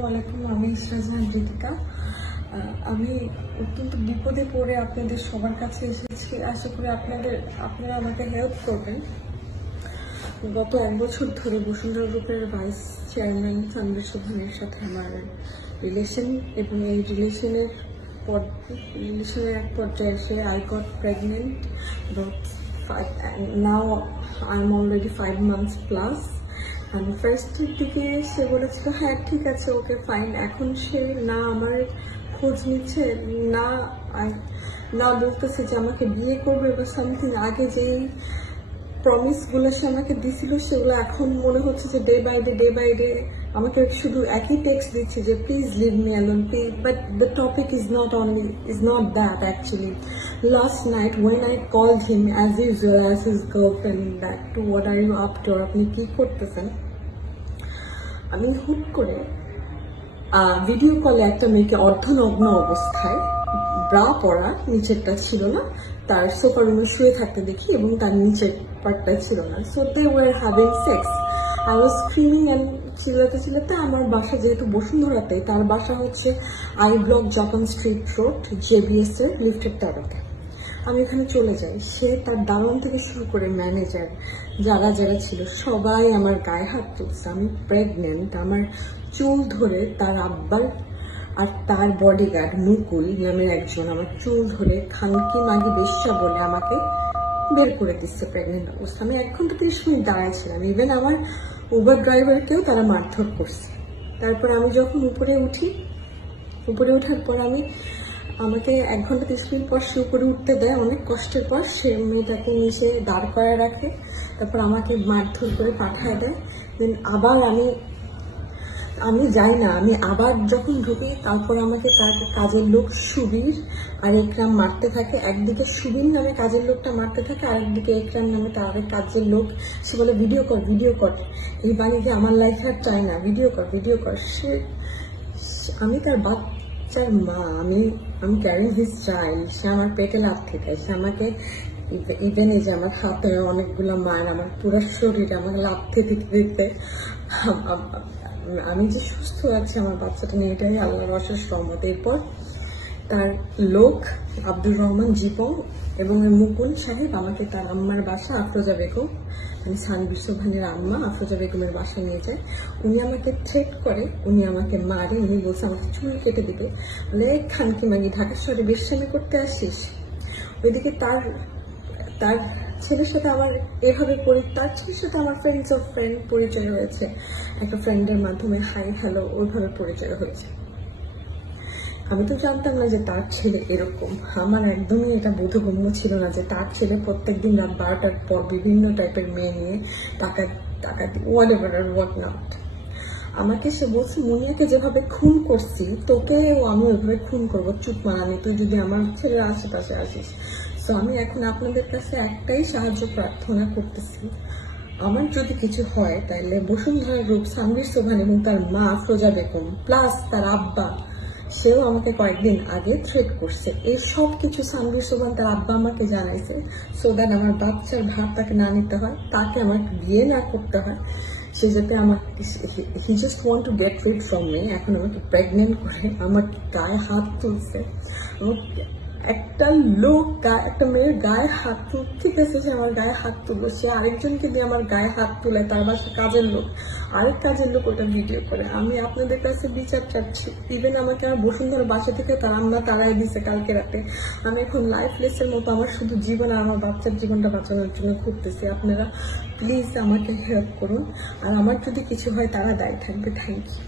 আসসালামু আলাইকুম। আমি ইশরাজাহান রিতিকা। আমি অত্যন্ত বিপদে পড়ে আপনাদের সবার কাছে এসেছি। আশা করি আপনারা আমাকে হেল্প করবেন। গত 1 বছর ধরে বসুন্ধরা গ্রুপের ভাইস চেয়ারম্যান তানভীর সোবহানের সাথে আমার রিলেশন, এবং এই রিলেশনের এক পর্যায়ে এসে I got pregnant. Now I'm already 5 months plus. আমি ফার্স্টের দিকে সে বলেছিল হ্যাঁ ঠিক আছে, ওকে ফাইন। এখন সে না আমার খোঁজ নিচ্ছে, না বলতেছে যে আমাকে বিয়ে করবে বা সামথিং। আগে যেই প্রমিসগুলো সে আমাকে দিছিল সেগুলো এখন মনে হচ্ছে যে ডে বাই ডে আমাকে শুধু একই টেক্সট দিচ্ছে যে please leave me alone please. But the topic is not that actually. Last night when I called him as usual as his girlfriend, that to what are you up to, আপনি কি করতেছেন, আমি হুট করে video কলে একটা মেয়েকে অর্ধনগ্ন অবস্থায়, ব্রা পরা, নিচেরটা ছিল না, তার সোফা রুমে শুয়ে থাকতে দেখি এবং তার নিচের পার্টটা ছিল না। So they were having sex. I was screaming and চিল্লাতে আমার বাসা যেহেতু বসুন্ধরাতে, তার বাসা হচ্ছে I block Japan street road JBS এর লিফটের তেরোতে। আমি এখানে চলে যাই। সে তার দারোয়ান থেকে শুরু করে ম্যানেজার যারা ছিল সবাই আমার গায়ে হাত তুলছে। আমি প্রেগনেন্ট। আমার চুল ধরে তার আব্বার আর তার বডিগার্ড মুকুল নামের একজন আমার চুল ধরে খানকি মাগি বেশ্যা বলে আমাকে বের করে দিচ্ছে প্রেগনেন্ট অবস্থা। আমি 1 ঘন্টা 30 মিনিট দাঁড়াইছিলাম। ইভেন আমার উবার ড্রাইভারকেও তারা মারধর করছে। তারপর আমি যখন উপরে ওঠার পর আমাকে 1 ঘন্টা 30 মিনিট পর সে উপরে উঠতে দেয়। অনেক কষ্টের পর সে মেয়েটাকে নিচে দাঁড় করায় রাখে। তারপর আমাকে মারধর করে পাঠায় দেয়। দেন আবার আমি যাই না। আমি আবার যখন ঢুকি, তারপর আমাকে তার কাজের লোক সুবীর আর একরাম মারতে থাকে। একদিকে সুবীর নামে কাজের লোকটা মারতে থাকে, আরেকদিকে একরাম নামে তার আরেক কাজের লোক। সে বলে ভিডিও কর, এই বাড়িতে আমার লাইফ আর চাই না, ভিডিও কর। আমি তার বাচ্চার মা, আমি ক্যারিং হিজ চাইল্ড। সে আমার পেটে লাথি দেয়। সে আমাকে ইভেন এই যে আমার হাতে অনেকগুলো মার, আমার পুরো শরীরে আমাকে লাথি দিতে। আমি যে সুস্থ আছি আমার বাচ্চাটা নিয়ে, এটাই আল্লাহর অশেষ রহমত। এরপর তার লোক আব্দুর রহমান জীবন এবং মুকুল সাহেব আমাকে তার আম্মার বাসা আফরোজা বেগম, মানে তানভীর সোবহানের আম্মা আফরোজা বেগমের বাসা নিয়ে যায়। উনি আমাকে থ্রেট করে, উনি আমাকে মারে। উনি বলছে আমাকে চুল কেটে দিবে, বলে খানকি মাগি ঢাকা শহরে বেশ্যামি করতে আসিস। ওইদিকে তার ছেলের সাথে আমার এভাবে তার ছেলের সাথে আমার ফ্রেন্ড পরিচয় হয়েছে। একটা ফ্রেন্ডের মাধ্যমে হাই হ্যালো ওইভাবে পরিচয় হয়েছে। আমি তো জানতাম না যে তার ছেলে এরকম। আমার একদমই এটা বোধগম্য ছিল না যে তার ছেলে প্রত্যেকদিন রাত 12টার পর বিভিন্ন টাইপের মেয়ে নিয়ে টাকা whatever or what not। আমাকে সে বলছে মুনিয়াকে যেভাবে খুন করছি তোকেও আমি ওইভাবে খুন করবো, চুপ মারানি, তুই যদি আমার ছেলের আশেপাশে আসিস। তো আমি এখন আপনাদের কাছে একটাই সাহায্য প্রার্থনা করতেছি, আমার যদি কিছু হয় তাহলে বসুন্ধরা গ্রুপ, তানভীর সোবহান এবং তার মা আফরোজা বেগম প্লাস তার আব্বা, সেও আমাকে কয়েকদিন আগে থ্রেট করছে। এই সব কিছু তানভীর সোবহান তার আব্বা আমাকে জানাইছে, সো দ্যাট আমার বাচ্চার ভার তাকে না নিতে হয়, তাকে আমাকে বিয়ে না করতে হয়। সে যাতে he just want to get rid from me. এখন আমাকে প্রেগনেন্ট করে আমার গায়ে হাত তুলছে। একটা মেয়ের গায়ে হাত তুল, ঠিক আছে সে আমার গায়ে হাত তুললো, সে আরেকজনকে দিয়ে আমার গায়ে হাত তুলে, তার বাসা আরেক কাজের লোক ওটা ভিডিও করে। আমি আপনাদের কাছে বিচার চাচ্ছি। ইভেন আমাকে আমার বসুন্ধরা বাসা থেকে তার আম্মা তাড়াই দিছে কালকে রাতে। আমি এখন লাইফলেসের মতো আমার শুধু জীবন আর আমার বাচ্চার জীবনটা বাঁচানোর জন্য ঘুরতেছি। আপনারা প্লিজ আমাকে হেল্প করুন, আর আমার যদি কিছু হয় তারা দায়ী থাকবে। Thank you.